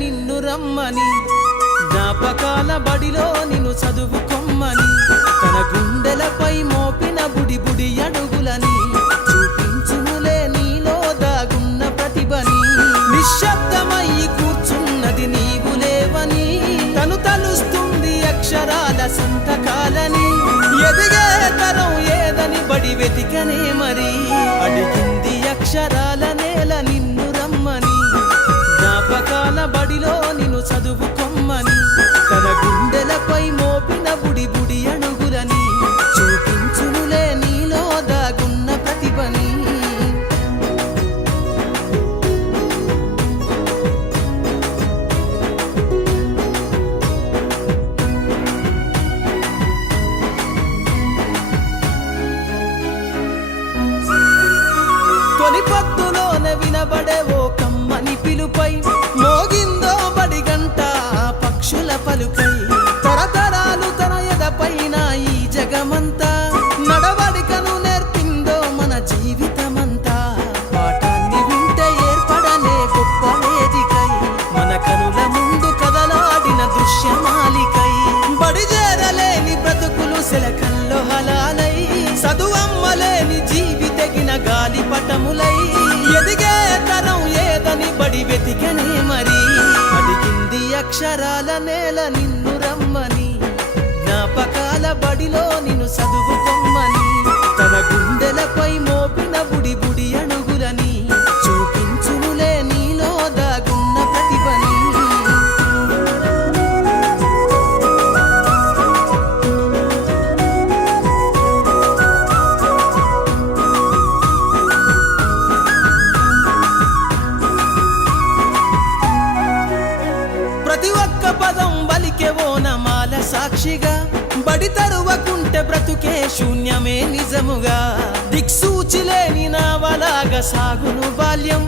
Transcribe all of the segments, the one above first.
నిన్ను రమ్మని, జ్ఞాపకాల బడిలో నిన్ను చదువుకొమ్మని, తన గుండెలపై మోపిన బుడి బుడి అడుగులని చూపించునులే నీలో దాగున్న ప్రతిభని. నిశ్శబ్దమై కూర్చున్నది నీవు లేవని, తను తలుస్తుంది అక్షరాల సంతకాలని. ఎదిగే తరం ఏదని బడి వెతికనే మరి, అడిగింది అక్షరాల నేల నిన్ను రమ్మని, జ్ఞాపకాల బడిలో నిన్ను చదువుకొమ్మని, తన గుండెలపై మోపిన బుడి బుడి అడుగులని చూపించునులే నీలో దాగున్న ప్రతిభని. తొలి పొద్దులోనే వినబడే ఓ కమ్మని పిలుపై, మోగిందో బడి గంట పక్షుల పలుకై. తరతరాలు తన ఎదపైన ఈ జగమంతా, నడవడికను నేర్పిందో మన జీవితమంతా. పాఠాన్ని వింటే ఏర్పడనే గొప్ప వేదికై, మన కనుల ముందు కదలాడిన దృశ్యమాలికై. బడి చేరలేని బ్రతుకులు సెలకల్లో హలాలై, చదువమ్మలేని జీవితగిన గాలి పటములై. ఎదిగే తరం ఏదని బడి వెతికనే మరి, అడిగింది అక్షరాల నేల నిన్ను రమ్మని, జ్ఞాపకాల బడిలో నిన్ను చదువుకొమ్మని, తన గుండెలపై మోపిన బుడి బుడి అడుగులని చూపించునులే నీలో దాగున్న ప్రతిభని. ప్రతి ఒక్క పదం బలికే ఓనమాల సాక్షిగా, బడి తరువకుంటే బ్రతుకే శూన్యమే నిజముగా. దిక్సూచి లేని నావలాగా సాగును బాల్యం,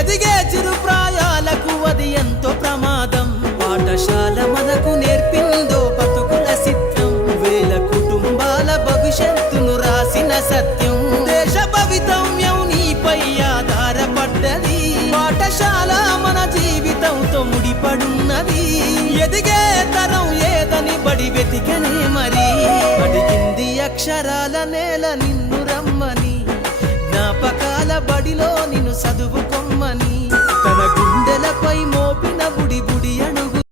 ఎదిగే చిరు ప్రాయాలకు అది ఎంతో ప్రమాదం. పాఠశాల మనకు నేర్పిందో బతుకుల చిత్రం, వేల కుటుంబాల భవిష్యత్తును రాసిన సత్యం. దేశ భవితవ్యం నీపై ఆధారపడ్డది, పాఠశాల మన జీవితంతో ముడిపడున్నది. ఎదిగే తరం ఏదని బడి వెతికనే మరి, అడిగింది అక్షరాల నేల నిన్ను రమ్మని, జ్ఞాపకాల బడిలో నిన్ను చదువు